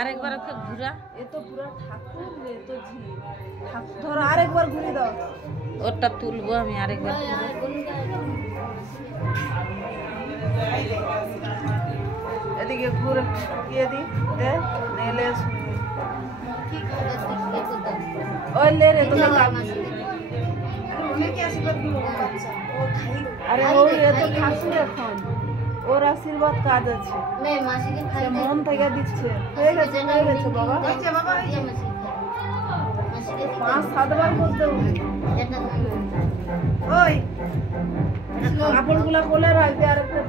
আরেকবার ওকে ঘুরা। এ তো পুরো ঠাকুর, এ তো ঝিল ঠাকুর। ধরো আরেকবার ঘুরে দাও। ওটা তুলবো আমি আরেকবার। এদিকে ঘুরে গিয়ে দি দে নেলে ওই লে রে তুমি আরে ও এ তো ঠাকুর এখন ওর আশীর্বাদ কাজ আছে মন থেকে দিচ্ছে। হয়ে গেছে বাবা, 5-7 বার বলতে ওই কাপড়গুলো কোলে রাখবে। আর একটা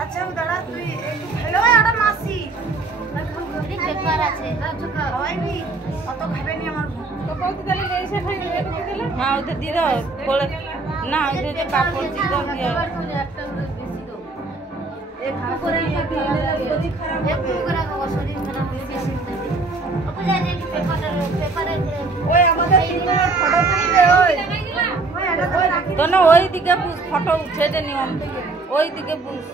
আচ্ছা দাঁড়া তুই একটু খেলো ওটা মাসি পেপার আছে খাওয়াইবি অত খাবে নি আমার তো কত দিলে এসে খাই দিলে না ওদের দিয়ে দাও কোলে, না ওদের যে কাপড় দিয়ে দাও দিয়ে একটা বেশি দাও একটু করে শরীর খারাপ একটু করে শরীর খারাপ বেশি আপু যাই যে পেপারে ওই আমাদের তিনজনের ফটো তুলবে ওই এটা তো রাখি তো না ওই দিকে ফটো উঠে যে নিয়ম ওই দিকে বুঝ।